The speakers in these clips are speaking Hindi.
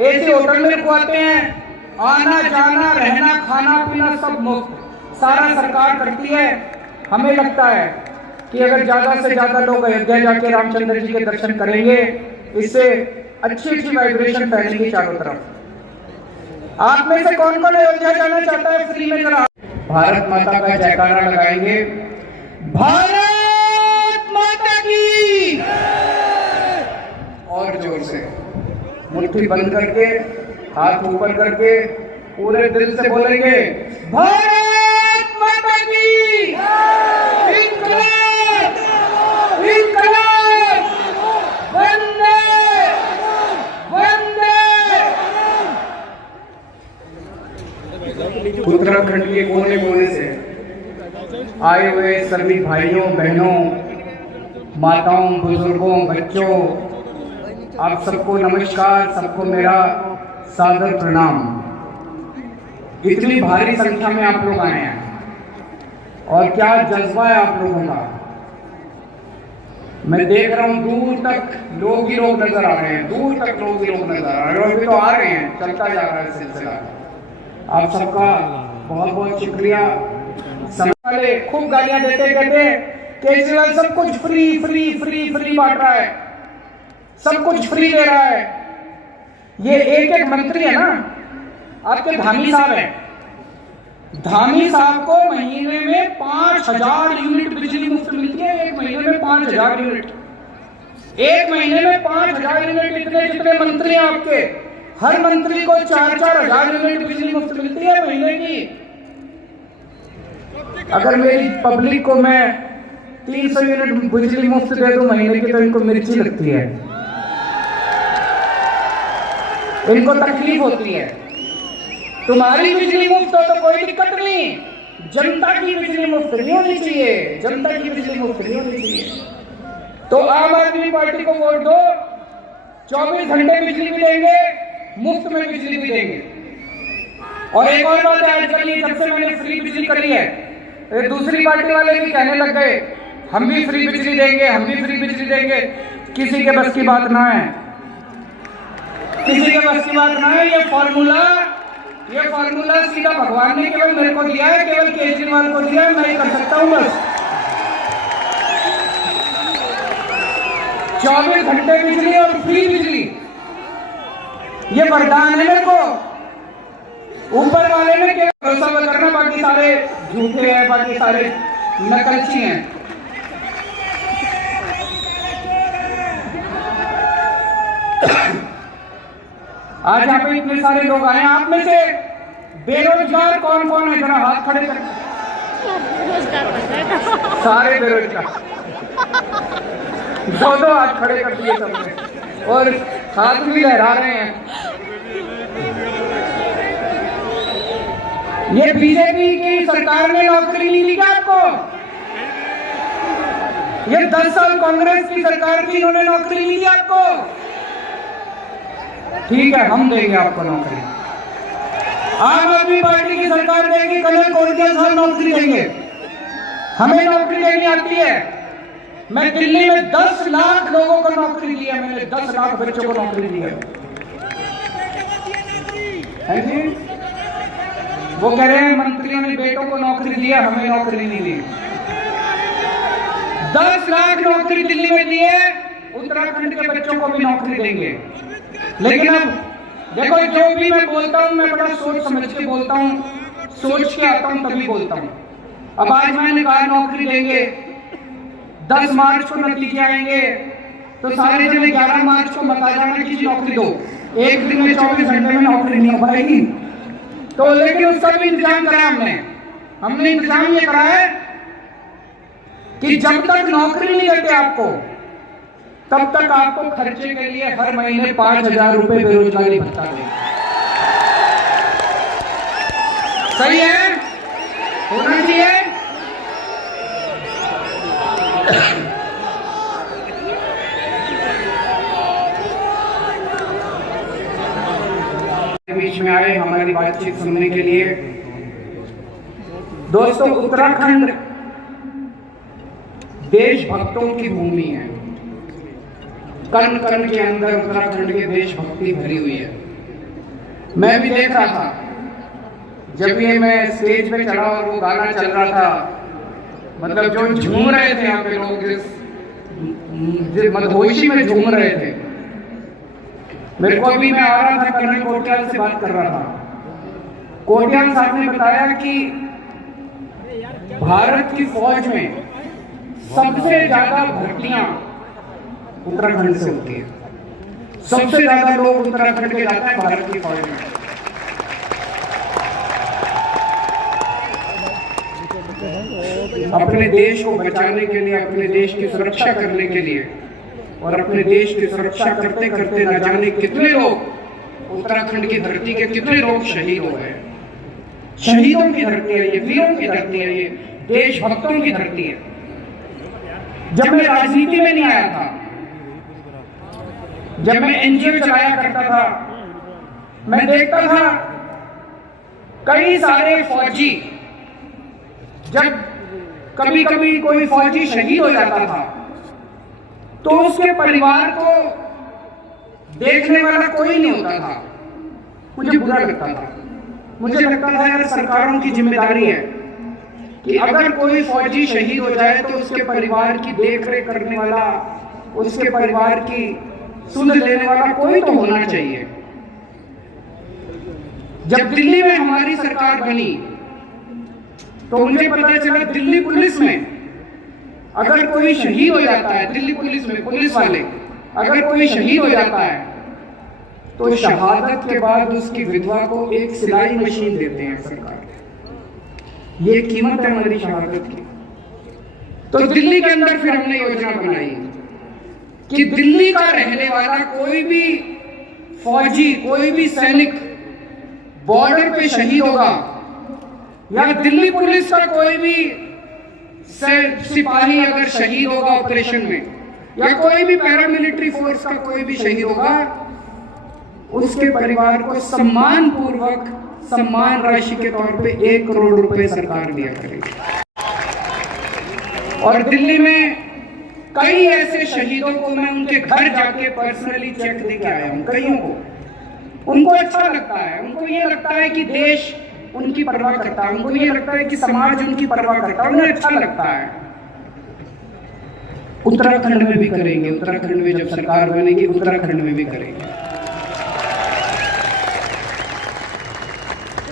ऐसे होटल में रुकवाते हैं, आना जाना रहना खाना पीना सब मुफ्त, सारा सरकार करती है। हमें लगता है कि अगर ज्यादा से ज्यादा लोग अयोध्या जाके रामचंद्र जी के दर्शन करेंगे, इससे अच्छी अच्छी वाइब्रेशन फैलेंगी चारों तरफ। आप में से कौन कौन अयोध्या जाना चाहता है फ्री में? जरा भारत माता का जयकारा लगाएंगे। भारत माता की, और जोर से मुट्ठी बंद करके हाथ ऊपर करके पूरे दिल से बोलेंगे भारत माता की। इंकलाब, इंकलाब, वंदे वंदे। उत्तराखंड के कोने कोने से आए हुए सभी भाइयों बहनों, माताओं, बुजुर्गों, बच्चों, आप सबको नमस्कार, सबको मेरा सादर प्रणाम। इतनी भारी संख्या में आप लोग आए हैं और क्या जज्बा है आप लोगों का। मैं देख रहा हूं दूर तक लोग ही लोग नजर आ रहे हैं, दूर तक लोग ही लोग नजर आ रहे हैं, और अभी तो आ रहे हैं, चलता जा रहा है सिलसिला। आप सबका बहुत बहुत शुक्रिया। वाले खूब गालियां देते कहते केजरीवाल सब कुछ फ्री फ्री फ्री फ्री बांट रहा है, सब कुछ फ्री दे रहा है। ये एक एक मंत्री है ना, आपके धामी साहब है, धामी साहब को महीने में 5000 यूनिट बिजली मुफ्त मिलती है। एक महीने में 5000 यूनिट, एक महीने में 5000 यूनिट। इतने जितने मंत्री हैं आपके, हर मंत्री को 4-4 हजार यूनिट बिजली मुफ्त मिलती है महीने की। अगर मेरी पब्लिक को मैं 300 यूनिट बिजली मुफ्त दे दूं महीने की, तो इनको मिर्ची लगती है, इनको तकलीफ होती है। तुम्हारी बिजली मुफ्त हो तो कोई दिक्कत नहीं, जनता की बिजली मुफ्त नहीं होनी चाहिए, जनता की बिजली मुफ्त नहीं होनी चाहिए। तो आम आदमी पार्टी को वोट दो, 24 घंटे बिजली भी देंगे, मुफ्त में बिजली भी देंगे। और एक और बात है, आजकल ये जब से मैंने फ्री बिजली करी है, दूसरी पार्टी वाले भी कहने लग गए हम भी फ्री बिजली देंगे, हम भी फ्री बिजली देंगे। किसी के बस की बात ना है, किसी के बस की बात ना है। ये फॉर्मूला सीधा भगवान ने केवल मेरे को दिया है, केवल केजरीवाल को दिया है, मैं ही कर सकता हूं बस। 24 घंटे बिजली और फ्री बिजली, ये वरदान है मेरे को। ऊपर वाले ने केवल भरोसा करना, बाकी सारे झूठे हैं, बाकी सारे नकलची हैं। आज यहाँ पे इतने सारे लोग आए हैं, आप में से बेरोजगार कौन कौन है? जरा हाथ खड़े कर। सारे बेरोजगार, 2-2 हाथ खड़े कर दिए सबने, और हाथ भी लहरा रहे हैं। ये बीजेपी की सरकार ने नौकरी नहीं दी क्या आपको? ये 10 साल कांग्रेस की सरकार की, इन्होंने नौकरी नहीं दी आपको? ठीक है, हम देंगे आपको नौकरी। आम आदमी पार्टी की सरकार देगी, कलर कोड के साथ नौकरी देंगे। हमें नौकरी देनी आती है। मैं दिल्ली में 10 लाख लोगों को नौकरी दी है, मैंने 10 लाख बच्चों को नौकरी दी है जी। वो कह रहे हैं मंत्रियों ने बेटों को नौकरी दिया, हमें नौकरी नहीं दी। 10 लाख नौकरी दिल्ली में दी है, उत्तराखंड के बच्चों को भी नौकरी देंगे। लेकिन अब देखो, जो भी मैं बोलता हूं, मैं बड़ा सोच समझ के बोलता हूं, सोच के आता हूं तभी बोलता हूं। अब आज मैंने कहा नौकरी देंगे, 10 मार्च को नतीजे आएंगे, तो सारे जने 11 मार्च को मतदान की नौकरी दो। एक दिन में 24 घंटे में नौकरी नहीं हो पाएगी। तो लेकिन उसका भी इंतजाम करा हमने इंतजाम ये करा है कि जब तक नौकरी नहीं देते आपको, तब तक आपको खर्चे के लिए हर महीने 5000 रुपए बेरोजगारी भत्ता दें। सही है, होना चाहिए। बीच में आए हमारी बातचीत सुनने के लिए। दोस्तों, उत्तराखंड देशभक्तों की भूमि है। कण कण के अंदर उत्तराखंड की देशभक्ति भरी हुई है। मैं भी देख रहा था जब ये मैं स्टेज पे चढ़ा और वो गाना चल रहा था, मतलब जो झूम रहे थे यहाँ पे लोग, जिस मदहोशी में झूम रहे थे। मेरे को अभी मैं आ रहा था, कर्नल कोटियाल से बात कर रहा था। कोटियाल साहब ने बताया कि भारत की फौज में सबसे ज्यादा भर्तियां उत्तराखंड से होती है। सबसे ज्यादा लोग उत्तराखंड के जाते हैं भारत की फौज में। अपने देश को बचाने के लिए, अपने देश की सुरक्षा करने के लिए, और अपने देश की सुरक्षा करते करते न जाने कितने लोग उत्तराखंड की धरती के कितने लोग शहीद हो गए। शहीदों की धरती है ये, वीरों की धरती है ये, देशभक्तों की धरती है। जब मैं राजनीति में नहीं आया था, जब मैं एनजीओ चलाया करता था, मैं देखता था कई सारे फौजी, जब कभी कभी कोई फौजी शहीद हो जाता था तो उसके परिवार को देखने वाला कोई नहीं होता था। मुझे बुरा लगता था। मुझे लगता था यार, सरकारों की जिम्मेदारी है कि अगर कोई फौजी शहीद हो जाए तो उसके परिवार की देखरेख करने वाला, उसके परिवार की सुध लेने वाला कोई तो होना चाहिए। जब दिल्ली में हमारी सरकार बनी तो मुझे पता चला दिल्ली पुलिस में अगर कोई शहीद हो जाता है, दिल्ली पुलिस में पुलिस वाले अगर कोई शहीद हो जाता है तो शहादत के बाद उसकी विधवा को एक सिलाई मशीन देते हैं सरकार। ये कीमत है हमारी शहादत की। तो दिल्ली के अंदर फिर हमने योजना बनाई कि दिल्ली का रहने वाला कोई भी फौजी, कोई भी सैनिक बॉर्डर पे शहीद होगा, या दिल्ली पुलिस का कोई भी सिपाही अगर शहीद होगा ऑपरेशन में, या कोई भी पैरामिलिट्री फोर्स का कोई भी शहीद होगा, उसके परिवार को सम्मान पूर्वक सम्मान राशि के तौर पे 1 करोड़ रुपए सरकार दिया करेगी। और दिल्ली में कई ऐसे शहीदों को मैं उनके घर जाके पर्सनली चेक देके आया हूं, कईयों को। उनको अच्छा लगता है, उनको ये लगता है कि देश उनकी परवाह करता है, उनको ये लगता है कि समाज उनकी परवाह करता है, उन्हें अच्छा लगता है। उत्तराखंड में भी करेंगे, उत्तराखंड में जब सरकार बनेगी उत्तराखंड में भी करेंगे।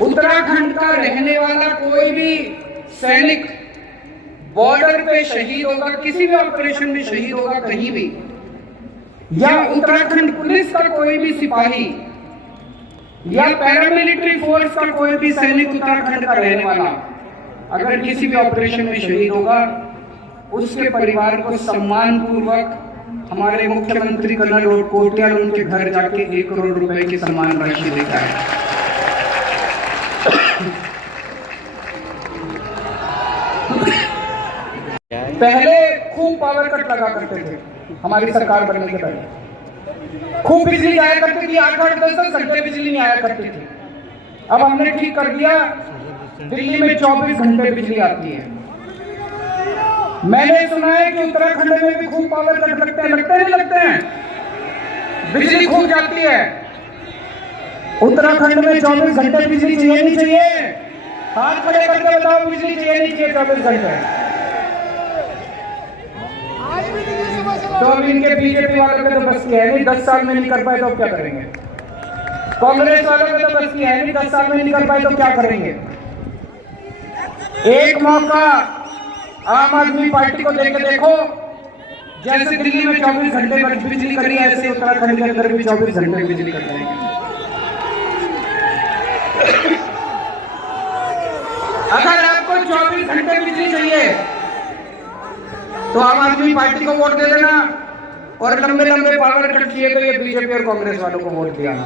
उत्तराखंड का रहने वाला कोई भी सैनिक बॉर्डर पे शहीद होगा, किसी भी ऑपरेशन में शहीद होगा कहीं भी, या उत्तराखंड पुलिस का कोई भी सिपाही या पैरामिलिट्री फोर्स का कोई भी सैनिक उत्तराखंड का रहने वाला अगर किसी भी ऑपरेशन में शहीद होगा, उसके परिवार को सम्मान पूर्वक हमारे मुख्यमंत्री कर्नल कोटियाल उनके घर जाके 1 करोड़ रुपए की सम्मान राशि देता है। पहले खूब पावर कट लगा करते थे, हमारी सरकार बनने के पहले खूब बिजली जाया करती थी, 8-8 10 घंटे बिजली नहीं आया करती थी। अब हमने ठीक कर दिया, दिल्ली में 24 घंटे बिजली आती है। मैंने सुना है कि उत्तराखंड में भी खूब पावर कट लगते हैं, लगते हैं, बिजली खूब जाती है। उत्तराखंड में 24 घंटे बिजली चाहिए नहीं चाहिए? हाथ खड़े करके बताओ, बिजली चाहिए नहीं चाहिए 24 घंटे? तो अब इनके बीजेपी वालों के तो बस की है नहीं, 10 साल में नहीं कर पाए तो क्या करेंगे? कांग्रेस वालों के तो बस की है नहीं, 10 साल में नहीं कर पाए तो क्या करेंगे? एक मौका आम आदमी पार्टी को देके देखो, जैसे दिल्ली में 24 घंटे बिजली करी है, ऐसे उत्तराखंड के अंदर भी 24 घंटे बिजली कर देंगे। अगर आपको 24 घंटे बिजली चाहिए तो आम आदमी पार्टी को वोट दे देना, और लंबे लंबे पावर कट किए तो ये बीजेपी और कांग्रेस वालों को वोट दिया ना।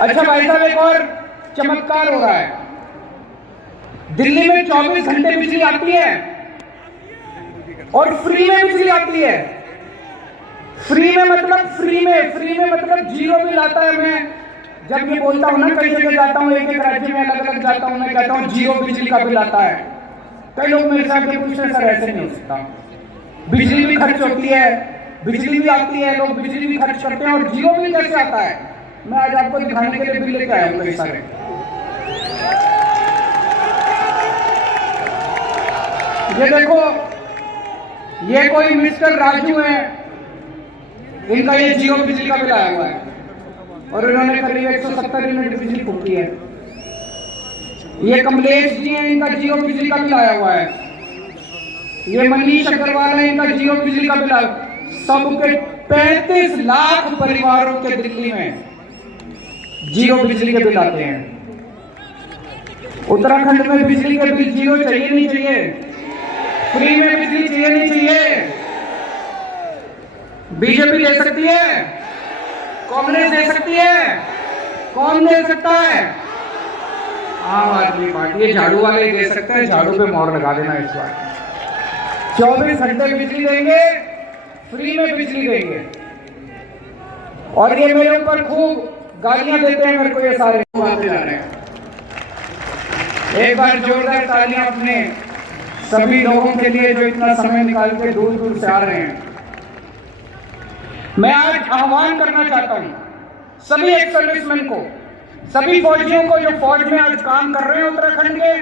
अच्छा भाई साहब, एक और चमत्कार हो रहा है। दिल्ली में 24 घंटे बिजली आती है और फ्री में बिजली आती है। फ्री में मतलब फ्री में मतलब 0 बिल आता है। मैं जब ये बोलता हूं ना, कई जगह जाता हूं, एक एक राज्य में अलग अलग जाता हूं, मैं कहता हूं 0 बिजली का बिल आता है। कई लोग मेरे साथ ये पूछते हैं सर ऐसे नहीं हो सकता, बिजली भी खर्च होती है, बिजली भी आती है, लोग बिजली भी खर्च करते हैं और जियो बिल कैसे आता है। मैं आज आपको दिखाने के लिए बिल लेके आया हूं कई सारे। ये देखो, ये कोई मिस्टर राजू है, इनका ये जियो बिजली का बिल आया हुआ है और इन्होंने करीब 170 यूनिट बिजली फूकी है। ये कमलेश जी हैं, इनका जियो बिजली का बिल आया हुआ है। ये मनीष अग्रवाल है, इनका जियो बिजली का बिल आया। सबके 35 लाख परिवारों के दिल्ली में जियो बिजली के बिल आते हैं। उत्तराखंड में बिजली के बिल जीरो चाहिए नहीं चाहिए? फ्री में बिजली चाहिए नहीं चाहिए? बीजेपी दे सकती है, कांग्रेस दे सकती है, कौन दे सकता है? आम आदमी पार्टी। ये झाड़ू वाले दे सकते हैं, झाड़ू पे मोहर लगा देना इस बार। 24 घंटे बिजली देंगे, फ्री में बिजली देंगे। और ये मेरे ऊपर खूब गालियां देते हैं, मेरे को ये सारे आते जा रहे हैं। एक बार जोरदार तालियां अपने सभी लोगों के लिए जो इतना समय निकाल के दूर दूर से आ रहे हैं। मैं आज आह्वान करना चाहता हूं सभी एक्स सर्विसमैन को, सभी फौजियों को जो फौज में आज काम कर रहे हैं उत्तराखंड के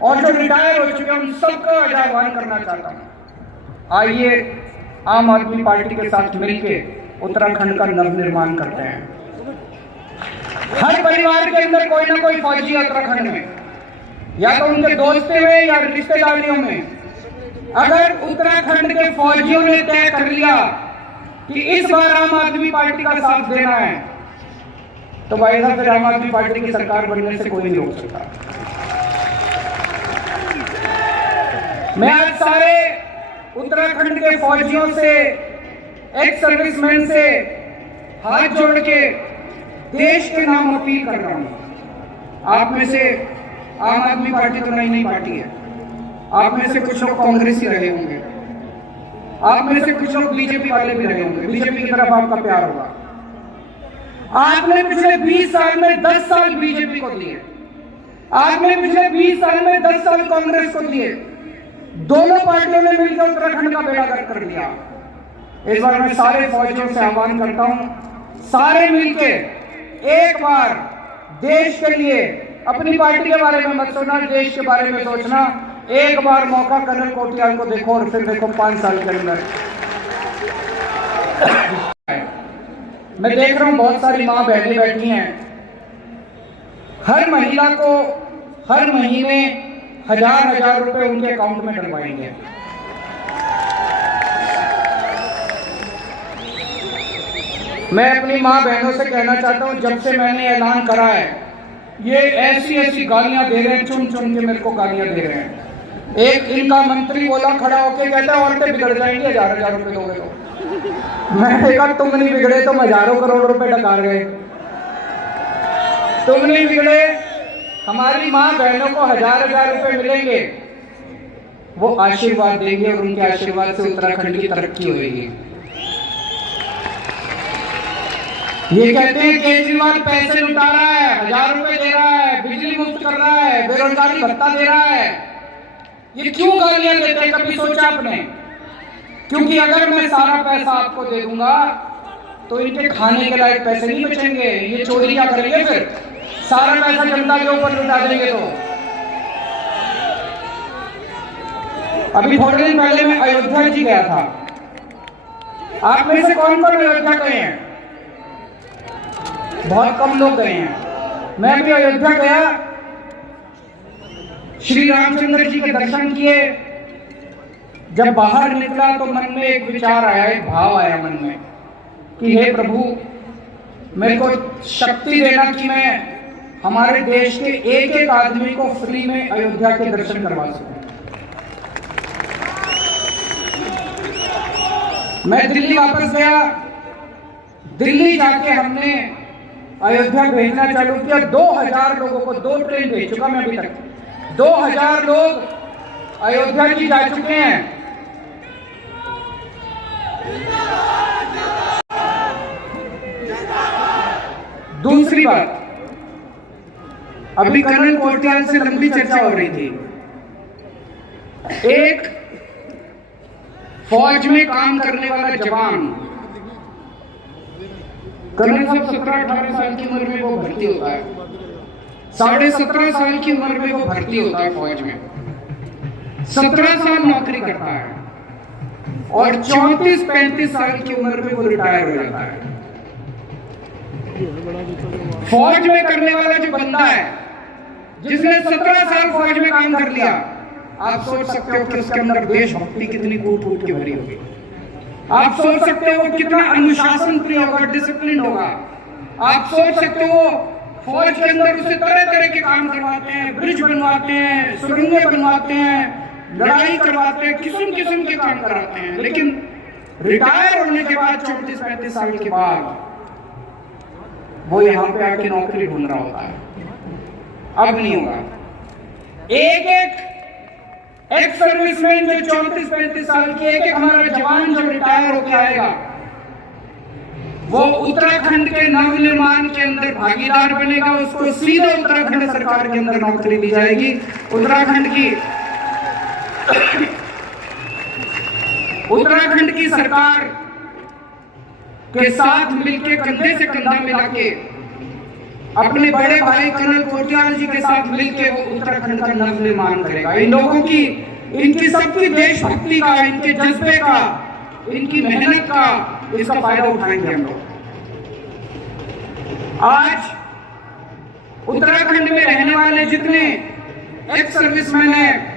और जो रिटायर हो चुके हैं, उन सबका आज आह्वान करना चाहता हूं। आइए आम आदमी पार्टी के साथ मिलकर उत्तराखंड का नवनिर्माण करते हैं। हर परिवार के अंदर कोई ना कोई फौजी है उत्तराखंड में, या तो उनके दोस्ती में या रिश्तेदारियों में। अगर उत्तराखंड के फौजियों ने तय कर लिया कि इस बार आम आदमी पार्टी का साथ देना है, तो भाई साहब फिर आम आदमी पार्टी की सरकार बनने से कोई नहीं रोक सकता। मैं आज सारे उत्तराखंड के फौजियों से, एक्स सर्विसमैन से हाथ जोड़ के देश के नाम अपील कर रहा हूं। आप में से आम आदमी पार्टी तो नई पार्टी है, आप में से कुछ लोग कांग्रेस ही रहे होंगे, आप में से कुछ लोग बीजेपी वाले भी रहे होंगे, बीजेपी की तरफ आपका प्यार होगा। आपने पिछले 20 साल में 10 साल बीजेपी को दिए, आपने पिछले 20 साल में 10 साल कांग्रेस को दिए। दोनों पार्टियों ने मिलकर उत्तराखंड का बेड़ा गर्क कर दिया। इस बार मैं सारे फौजियों से आह्वान करता हूं, सारे मिलकर एक बार देश के लिए, अपनी पार्टी के बारे में मत सोचना, देश के बारे में सोचना। एक बार मौका कर्नल कोटियाल को देखो और फिर देखो 5 साल के अंदर। मैं देख रहा हूं बहुत सारी मां बहनें बैठी हैं, हर महिला को हर महीने 1000 रुपए उनके अकाउंट में डलवाएंगे। मैं अपनी मां बहनों से कहना चाहता हूं, जब से मैंने ऐलान करा है, ये ऐसी गालियां दे रहे हैं, चुन चुन के मेरे को गालियां दे रहे हैं। एक इनका मंत्री बोला खड़ा होके, कहता है औरतें बिगड़ जाएंगी 1000 रुपए दोगे तो। मैंने कहा तुम नहीं बिगड़े, तुम हजारों करोड़ रुपए डकार गए। तुम नहीं बिगड़े, हमारी मां बहनों को 1000 रुपए मिलेंगे, वो आशीर्वाद देंगे और उनके आशीर्वाद से उत्तराखंड की तरक्की होगी। ये कहते हैं केजरीवाल पैसे लुटा रहा है, 1000 रुपए दे रहा है, बिजली मुफ्त कर रहा है, बेरोजगारी भत्ता दे रहा है। ये क्यों गालियां देते हैं, कभी सोचा आपने? क्योंकि अगर मैं सारा पैसा आपको दे दूंगा तो इनके खाने के लायक पैसे नहीं बचेंगे। ये चोरी क्या करेंगे, फिर सारा पैसा जनता के ऊपर लुटा देंगे। तो अभी थोड़े दिन पहले मैं अयोध्या जी गया था। आप में से कौन कौन अयोध्या गए हैं? बहुत कम लोग गए हैं। मैं भी अयोध्या गया, श्री रामचंद्र जी के दर्शन किए। जब बाहर निकला तो मन में एक विचार आया, एक भाव आया मन में कि हे प्रभु, मेरे को शक्ति देना कि मैं हमारे देश के एक एक आदमी को फ्री में अयोध्या के दर्शन करवा सकूं। मैं दिल्ली वापस गया। दिल्ली जाके हमने अयोध्या भेजना चालू किया। 2000 लोगों को 2 ट्रेन भेज चुका मैं अभी तक। 2000 लोग अयोध्या जी जा चुके हैं। दूसरी बात, अभी कर्नल कोटियाल से लंबी चर्चा हो रही थी। एक फौज में काम करने वाला जवान करीब 17-18 साल की उम्र में वो भर्ती होता है, 17.5 साल की उम्र में वो भर्ती होता है फौज में, 17 साल नौकरी करता है और 34-35 साल की उम्र में वो रिटायर हो जाता है। फौज में करने वाला जो बंदा है जिसने 17 साल फौज में काम कर लिया, आप सोच सकते हो कि उसके अंदर देशभक्ति कितनी कूट कूट के भरी होगी। आप सोच सकते हो वो कितना अनुशासन प्रिय होगा, डिसिप्लिन होगा। आप सोच सकते हो फौज के अंदर उसे तरह तरह के काम करवाते हैं, ब्रिज बनवाते हैं, सुरंगें बनवाते हैं, लड़ाई करवाते हैं, किस्म किस्म के काम कराते हैं। लेकिन रिटायर होने के बाद 34-35 साल के बाद वो यहाँ पे आके नौकरी ढूंढ रहा होता है। अब नहीं होगा। एक एक्स सर्विसमैन जो 34-35 साल की, एक हमारा जवान जो रिटायर होके आएगा, वो उत्तराखंड के नवनिर्माण के अंदर भागीदार बनेगा। उसको सीधे उत्तराखंड सरकार के अंदर नौकरी दी जाएगी। उत्तराखंड की सरकार के साथ मिलके, कंधे से कंधा मिला के, अपने बड़े भाई कर्नल कोटियाल जी के साथ मिलके वो उत्तराखंड का नवनिर्माण करेगा। इन लोगों की, इनकी सबकी देशभक्ति का, इनके जज्बे का, इनकी मेहनत का, इसका फायदा उठाएंगे हम लोग। आज उत्तराखंड में रहने वाले जितने एक्स सर्विसमैन हैं,